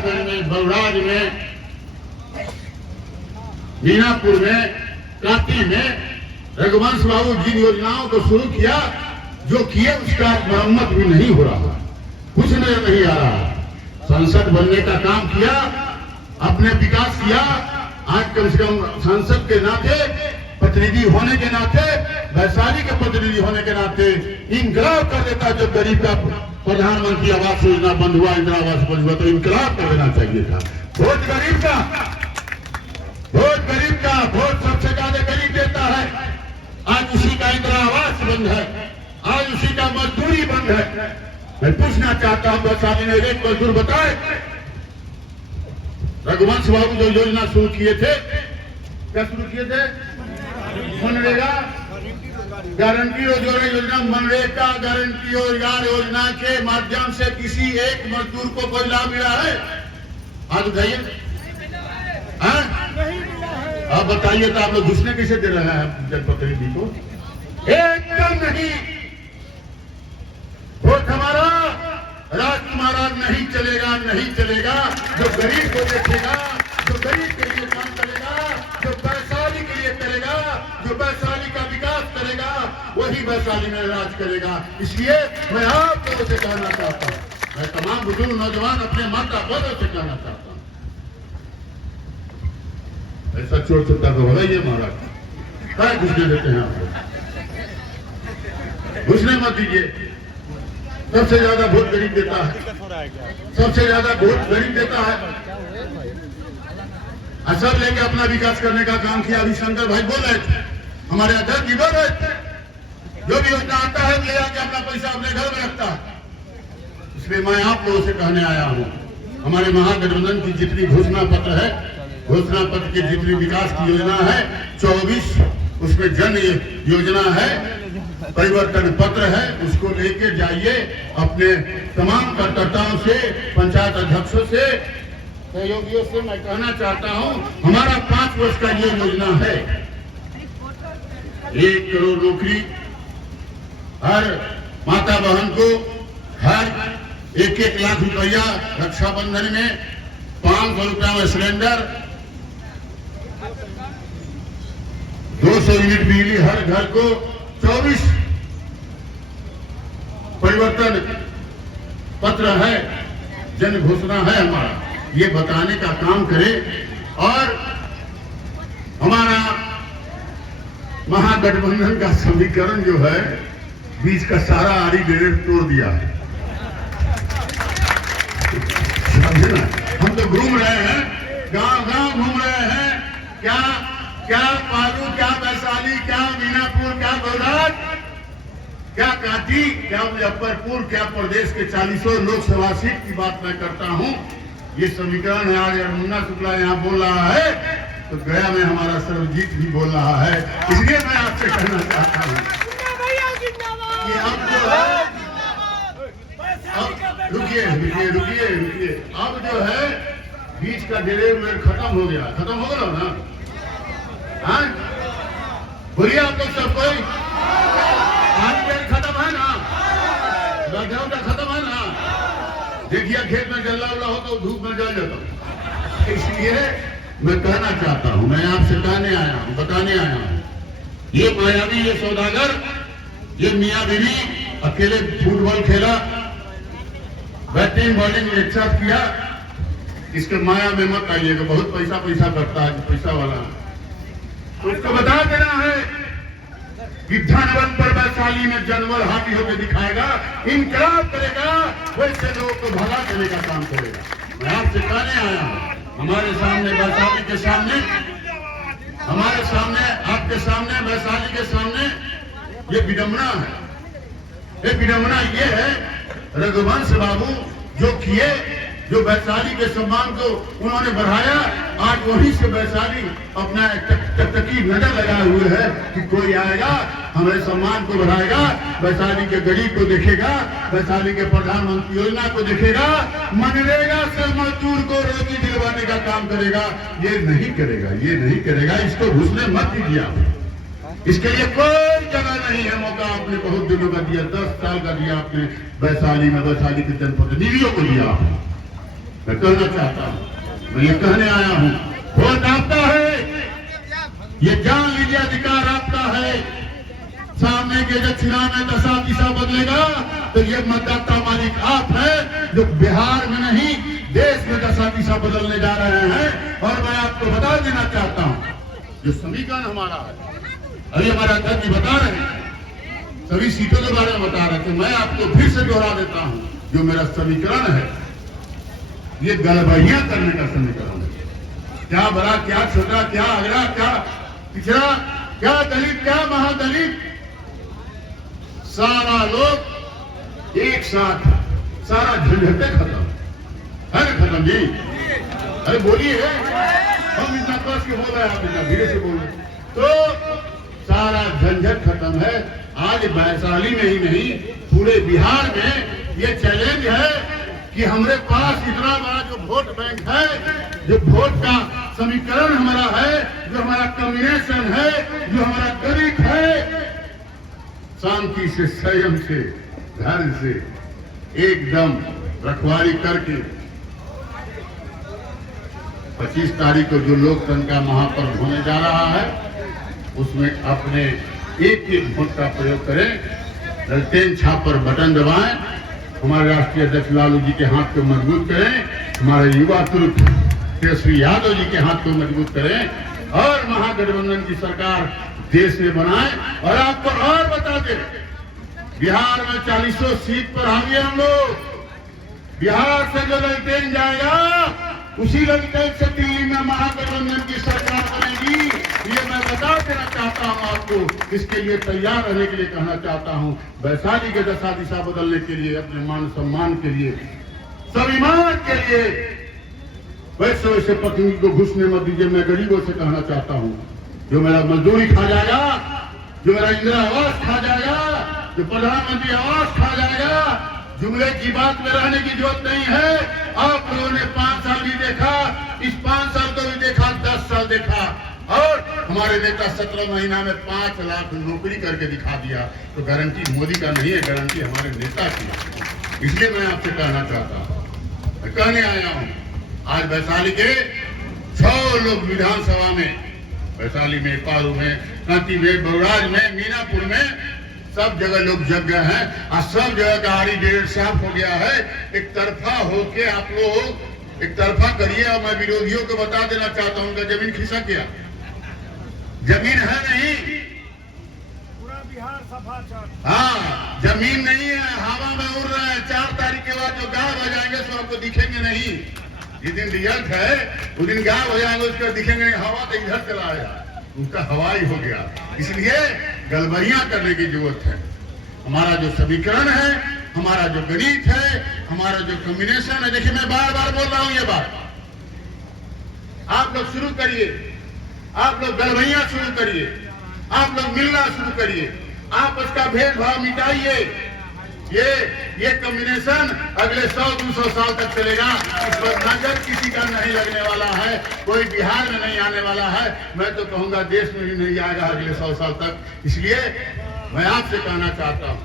बल्लागंज में, बलराज में, मीनापुर में, काटी में रघुवंश बाबू जिन योजनाओं को शुरू किया, जो किए उसका मरम्मत भी नहीं हो रहा, कुछ नजर नहीं आ रहा। सांसद बनने का काम किया, अपने विकास किया। आज कम से कम सांसद के नाते, प्रतिनिधि होने के नाते, वैशाली के प्रतिनिधि होने के नाते इनकलाब कर देता। जब गरीब का प्रधानमंत्री आवास योजना बंद हुआ, इंदिरा आवास बंद हुआ, तो इनकलाब कर देना चाहिए था। वोट गरीब का, वोट गरीब का, वोट सबसे ज्यादा गरीब देता है। आज उसी का इंदिरा आवास बंद है, आज उसी का मजदूरी बंद है। मैं पूछना चाहता हूं, वैशाली में एक मजदूर बताए, रघुवंश बाबू जो योजना शुरू किए थे, क्या शुरू किए थे? मनरेगा गारंटी रोजगार योजना, मनरेगा गारंटी रोजगार योजना के माध्यम से किसी एक मजदूर को कोई लाभ मिला है? आज बताइए, आप बताइए तो आप लोग घुसने कैसे दे रहे हैं जनप्रतिनिधि को? एकदम नहीं। वोट हमारा, राज तुम्हारा नहीं चलेगा, नहीं चलेगा। जो गरीब को देखेगा, जो गरीब के लिए काम करेगा, जो वैशाली के लिए करेगा, जो वैशाली का विकास करेगा, वही वैशाली में राज करेगा। इसलिए मैं आप लोगों से कहना चाहता हूँ, मैं तमाम बुजुर्ग नौजवान अपने माता बहनों से कहना चाहता हूँ, ऐसा चोर चुट्टा को भगाइए महाराज, क्या घुसने देते हैं आप लोग? घुसने मत दीजिए। सबसे ज्यादा वोट गरीब देता है, सबसे ज्यादा वोट गरीब देता है। सब लेके अपना विकास करने का काम किया। अभी शंकर भाई बोल रहे थे, हमारे अध्यक्ष जी बोल रहे थे, जो भी योजना आता है ले आके अपना पैसा अपने घर में रखता है। इसलिए मैं आप लोगों से कहने आया हूँ, हमारे महागठबंधन की जितनी घोषणा पत्र है, घोषणा पत्र की जितनी विकास की योजना है, 24 उसमें जन योजना है, परिवर्तन पत्र है, उसको लेके जाइए। अपने तमाम कार्यकर्ताओं से, पंचायत अध्यक्षों से, सहयोगियों से मैं कहना चाहता हूं, हमारा 5 वर्ष का ये योजना है। 1 करोड़ नौकरी हर माता बहन को, हर 1-1 लाख रुपया रक्षाबंधन में, 500 रुपया में सिलेंडर, 200 यूनिट बिजली हर घर को, 24 परिवर्तन पत्र है, जन घोषणा है हमारा। ये बताने का काम करें और हमारा महागठबंधन का समीकरण जो है, बीच का सारा आरी बेड़े तोड़ दिया है। समझे ना? हम तो घूम रहे हैं, गांव-गांव घूम रहे हैं। क्या पालू, क्या वैशाली, क्या मीनापुर, क्या बलराज, क्या काटी, क्या मुजफ्फरपुर, क्या प्रदेश के 40 लोकसभा सीट की बात मैं करता हूं। ये समीकरण है। आज मुन्ना शुक्ला यहाँ बोल रहा है, तो गया में हमारा सर्वजीत भी बोल रहा है। इसलिए मैं आपसे कहना चाहता हूँ कि अब जो है, रुकिए, अब जो है बीच का डेढ़ खत्म हो गया, खत्म हो गया ना? हाँ, बोलिए आप लोग सब कोई, पानी खत्म है ना? लॉकडाउन खत्म है ना? देखिए खेत में जल्ला उल्ला हो तो धूप में जल जाता। इसलिए मैं कहना चाहता हूं, मैं आपसे कहने आया हूं, बताने आया हूं, ये मायावी, ये सौदागर, ये मियां बीवी अकेले फुटबॉल खेला, बैटिंग बॉलिंग एक साथ किया। इसके माया में मत आइएगा, बहुत पैसा करता है, पैसा वाला। तो उसको बता देना है कि धनवन पर वैशाली में जानवर हाथी होकर दिखाएगा, इनकलाब करेगा, वैसे लोगों को भगा देने का काम करेगा। मैं आपसे कहने आया हूं, हमारे सामने वैशाली के सामने, हमारे सामने, आपके सामने, वैशाली के सामने ये विडंबना है। ये विडंबना ये है, रघुवंश बाबू जो किए, जो वैशाली के सम्मान को उन्होंने बढ़ाया, आज वहीं से वैशाली अपना टकटकी नजर लगाए हुए है कि कोई आएगा हमारे सम्मान को बढ़ाएगा, वैशाली के गरीब को देखेगा, वैशाली के प्रधानमंत्री योजना को देखेगा, मनरेगा से मजदूर को रोजी दिलवाने का काम करेगा। ये नहीं करेगा, ये नहीं करेगा। इसको घुसने मत दीजिए आप। इसके लिए कोई जगह नहीं है। मौका आपने बहुत दिनों का दिया, 10 साल का दिया आपने वैशाली में, वैशाली के जनप्रतिनिधियों को दिया आपने। मैं कहना चाहता हूं, मैं ये कहने आया हूं, वोट आपका है, ये जान लीजिए अधिकार आपका है। सामने के दक्षिणा में दशा दिशा बदलेगा तो ये मतदाता मालिक आप है, जो बिहार में नहीं देश में दशा दिशा बदलने जा रहे हैं। और मैं आपको बता देना चाहता हूं, जो समीकरण हमारा है, अभी हमारा अध्यक्ष जी बता रहे हैं, सभी सीटों के बारे में बता रहे थे, मैं आपको फिर से दोहरा देता हूं, जो मेरा समीकरण है ये गलबैया करने का समीकरण है। क्या बड़ा, क्या छोटा, क्या अगड़ा, क्या पिछड़ा, क्या दलित, क्या महादलित, सारा लोग एक साथ, सारा झंझटे खत्म है ना, खत्म जी। अरे बोलिए, हम इतना कस के बोल रहे हैं, आप इतना धीरे से बोल रहे, तो सारा झंझट खत्म है। आज वैशाली में ही नहीं, पूरे बिहार में ये चैलेंज है कि हमारे पास इतना बड़ा जो वोट बैंक है, जो वोट का समीकरण हमारा है, जो हमारा कॉम्बिनेशन है, जो हमारा गणित है, शांति से, संयम से, धैर्य से एकदम रखवाली करके 25 तारीख को जो लोकतंत्र का महापर्व होने जा रहा है, उसमें अपने एक एक वोट का प्रयोग करें, ललटेन छाप पर बटन दबाएं, हमारे राष्ट्रीय अध्यक्ष लालू जी के हाथ को मजबूत करें, हमारे युवा तुर्क तेजस्वी यादव जी के हाथ को मजबूत करें और महागठबंधन की सरकार देश में बनाएं। और आपको और बता दें, बिहार में 40 सीट पर हावी हम लोग, बिहार से जो ललटेन जाएगा उसी ललटेन से दिल्ली में महागठबंधन की सरकार बनेगी। ये मैं बता देना चाहता हूं आपको, इसके लिए तैयार रहने के लिए कहना चाहता हूं। वैशाली के दशा दिशा बदलने के लिए, अपने मान सम्मान के लिए, स्वाभिमान के लिए, वैसे पत्नी को घुसने मत दीजिए। मैं गरीबों से कहना चाहता हूं, जो मेरा मजदूरी खा जाएगा, जो मेरा इंदिरा आवास खा जाएगा, जो प्रधानमंत्री आवास खा जाएगा, जुमले की बात में रहने की जरूरत नहीं है। आप लोगों ने 5 साल भी देखा, इस 5 साल को भी देखा, 10 साल देखा, और हमारे नेता 17 महीना में 5 लाख नौकरी करके दिखा दिया। तो गारंटी मोदी का नहीं है, गारंटी हमारे नेता की है। इसलिए मैं आपसे कहना चाहता हूं, मैं कहने आया हूं, आज वैशाली के 6 लोग विधानसभा में, वैशाली में, पारू में, कांटी में, बौराज में, मीनापुर में, सब जगह लोग जग गए हैं और सब जगह का आड़ी डेढ़ साफ हो गया है। एक तरफा होके आप लोग एक तरफा करिए। और मैं विरोधियों को बता देना चाहता हूं, उनका जमीन खिसक गया, जमीन है नहीं, पूरा बिहार सफा चल, हाँ जमीन नहीं है, हवा में उड़ रहे हैं। 4 तारीख के बाद जो गायब हो जाएंगे सो आपको दिखेंगे नहीं। जिस दिन रिजल्ट है उस दिन गायब हो जाएंगे, उसका दिखेंगे नहीं। हवा तो इधर चला आया, उसका हवाई हो गया। इसलिए गलबैया करने की जरूरत है। हमारा जो समीकरण है, हमारा जो गणित है, हमारा जो कॉम्बिनेशन है, देखिए मैं बार बार बोल रहा हूं ये बात, आप लोग शुरू करिए, आप लोग गलबैया शुरू करिए, आप लोग मिलना शुरू करिए, आपस का भेदभाव मिटाइए। ये कॉम्बिनेशन अगले 100-200 साल तक चलेगा। इस पर नजर किसी का नहीं लगने वाला है, कोई बिहार में नहीं आने वाला है, मैं तो कहूंगा देश में भी नहीं आएगा अगले 100 साल तक। इसलिए मैं आपसे कहना चाहता हूं,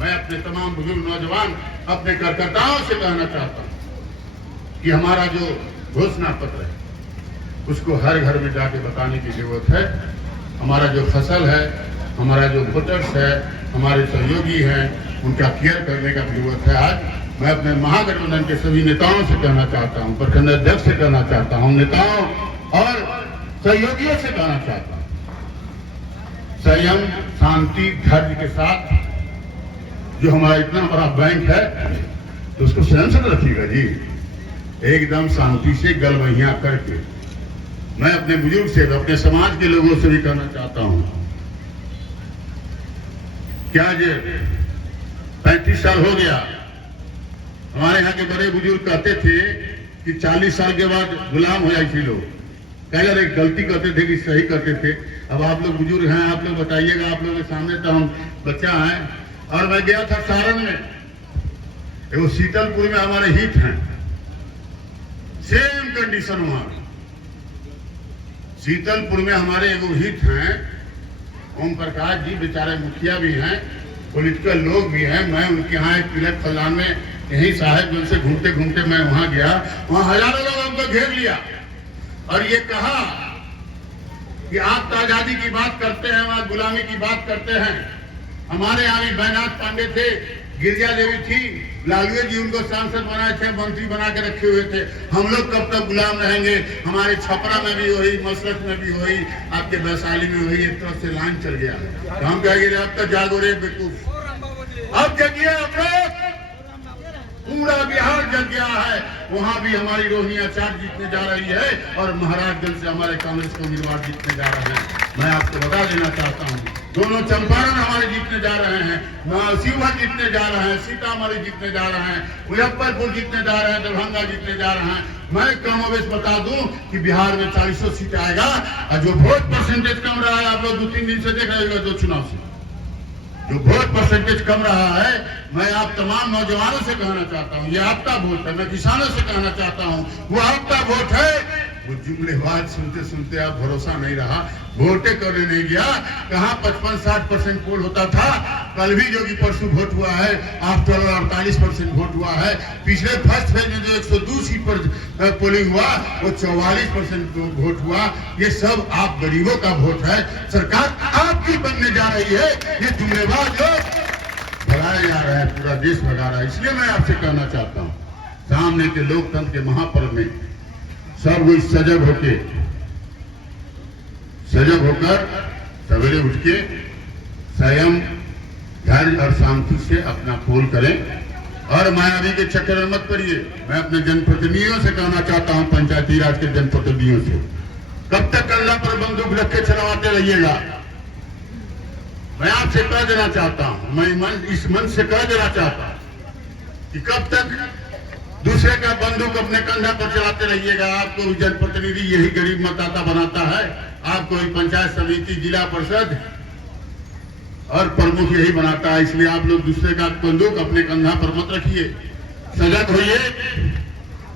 मैं अपने तमाम बुजुर्ग नौजवान, अपने कार्यकर्ताओं से कहना चाहता हूं कि हमारा जो घोषणा पत्र है उसको हर घर में जाके बताने की जरूरत है। हमारा जो फसल है, हमारा जो वोटर्स है, हमारे सहयोगी हैं, उनका केयर करने का जरूरत है। आज मैं अपने महागठबंधन के सभी नेताओं से कहना चाहता हूं, प्रखंड अध्यक्ष से कहना चाहता हूं, नेताओं और सहयोगियों से कहना चाहता हूं, संयम, शांति, धैर्य के साथ जो हमारा इतना बड़ा बैंक है तो उसको स्वयं से रखिएगा जी, एकदम शांति से गलबैया करके। मैं अपने बुजुर्ग से, अपने समाज के लोगों से भी कहना चाहता हूं, क्या आज 35 साल हो गया, हमारे यहाँ के बड़े बुजुर्ग कहते थे कि 40 साल के बाद गुलाम हो जाए थे लोग। पहले एक गलती करते थे कि सही करते थे। अब आप लोग बुजुर्ग हैं, आप लोग बताइएगा, आप लोगों के सामने तो हम बच्चा हैं। और मैं गया था सारण में, वो शीतलपुर में हमारे हित हैं, सेम कंडीशन वहां। शीतलपुर में हमारे एगो हित हैं, ओम प्रकाश जी बेचारे मुखिया भी हैं, पॉलिटिकल लोग भी हैं। मैं उनके यहाँ एक तिलक फलान में यहीं साहेबगंज से घूमते घूमते मैं वहां गया, वहां हजारों लोग हमको घेर लिया और ये कहा कि आप तो आजादी की बात करते हैं, वहां गुलामी की बात करते हैं। हमारे यहाँ भी बैनाथ पांडे थे, गिरिजा देवी थी, लालू जी उनको सांसद बनाए थे, मंत्री बना के रखे हुए थे। हम लोग कब तक गुलाम रहेंगे? हमारे छपरा में भी वही, मसरत में भी वही, आपके वैशाली में वही, एक तरफ से लाइन चल गया। तो हम कहेंगे अब तक जागो रे बेवकूफ, अब जगिए आप लोग। पूरा बिहार जग गया है। वहां भी हमारी रोहिणी आचार्य जीतने जा रही है और महाराजगंज से हमारे कांग्रेस को उम्मीदवार जीतने जा रहे हैं। मैं आपको बता देना चाहता हूं, दोनों चंपारण हमारे जीतने जा रहे हैं, शिवहर जीतने जा रहे हैं, सीतामढ़ी जीतने जा रहे हैं, मुजफ्फरपुर जीतने जा रहे हैं, दरभंगा जीतने जा रहे हैं। मैं कमोवेश बता दूं कि बिहार में 40 सीट आएगा और जो वोट परसेंटेज कम रहा है, आप लोग 2-3 दिन से देख रहे हो, दो चुनाव से जो वोट परसेंटेज कम रहा है, मैं आप तमाम नौजवानों से कहना चाहता हूं, ये आपका वोट है। मैं किसानों से कहना चाहता हूं, वो आपका वोट है। वो जुमलेबाज सुनते सुनते आप भरोसा नहीं रहा, वोटे करने नहीं गया। कहां 55-60% पोल होता था, कल भी जो कि परसों वोट हुआ है, आफ्टर 48% वोट हुआ है। पिछले फर्स्ट फेज में जो 102 सीट पर पोलिंग हुआ, वो 44% वोट हुआ। ये सब आप गरीबों का वोट है। सरकार आपकी बनने जा रही है। ये जुमलेबाज लोग भगाए जा रहे हैं, पूरा देश भगा रहा है। इसलिए मैं आपसे कहना चाहता हूं, सामने के लोकतंत्र के महापर्व में सब सजग होकर सवेरे उठ के संयम, धैर्य और शांति से अपना पोल करें और मायावी के चक्कर में मत पड़िए। मैं अपने जनप्रतिनिधियों से कहना चाहता हूं, पंचायती राज के जनप्रतिनिधियों से, कब तक अल्लाह पर बंदूक रख के चलाते रहिएगा? मैं आपसे कह देना चाहता हूं, मैं इस मन से कह देना चाहता हूं कि कब तक दूसरे का बंदूक अपने कंधा पर चलाते रहिएगा? आपको जनप्रतिनिधि यही गरीब मतदाता बनाता है, आपको पंचायत समिति, जिला परिषद और प्रमुख यही बनाता है। इसलिए आप लोग दूसरे का बंदूक अपने कंधा पर मत रखिए। सजग होइए,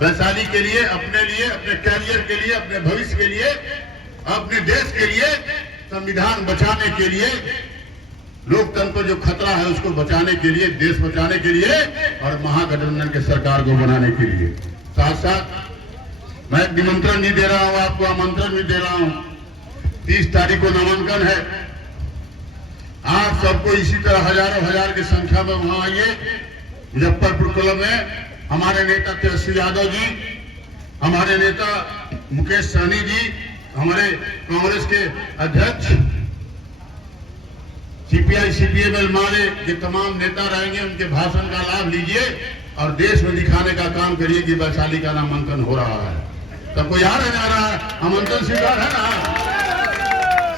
वैशाली के लिए, अपने लिए, अपने कैरियर के लिए, अपने भविष्य के लिए, अपने देश के लिए, संविधान बचाने के लिए, लोकतंत्र पर जो खतरा है उसको बचाने के लिए, देश बचाने के लिए और महागठबंधन के सरकार को बनाने के लिए। साथ साथ मैं निमंत्रण नहीं दे रहा हूं, आपको आमंत्रण भी दे रहा हूं। 30 तारीख को नामांकन है। आप सबको इसी तरह हजारों हजार की संख्या में वहां आइए। मुजफ्फरपुर क्लब में हमारे नेता तेजस्वी यादव जी, हमारे नेता मुकेश सहनी जी, हमारे कांग्रेस के अध्यक्ष, सीपीआई सीपीएम माले के तमाम नेता रहेंगे। उनके भाषण का लाभ लीजिए और देश में दिखाने का काम करिए कि वैशाली का नामांकन हो रहा है। सबको याद है, जा रहा है, आमंत्रण स्वीकार है ना?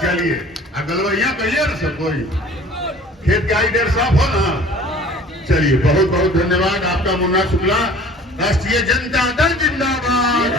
चलिए गलवैया कहिए ना सब कोई, खेत का ही डेढ़ साफ हो ना। चलिए, बहुत बहुत धन्यवाद। आपका मुन्ना शुक्ला, राष्ट्रीय जनता दल जिंदाबाद।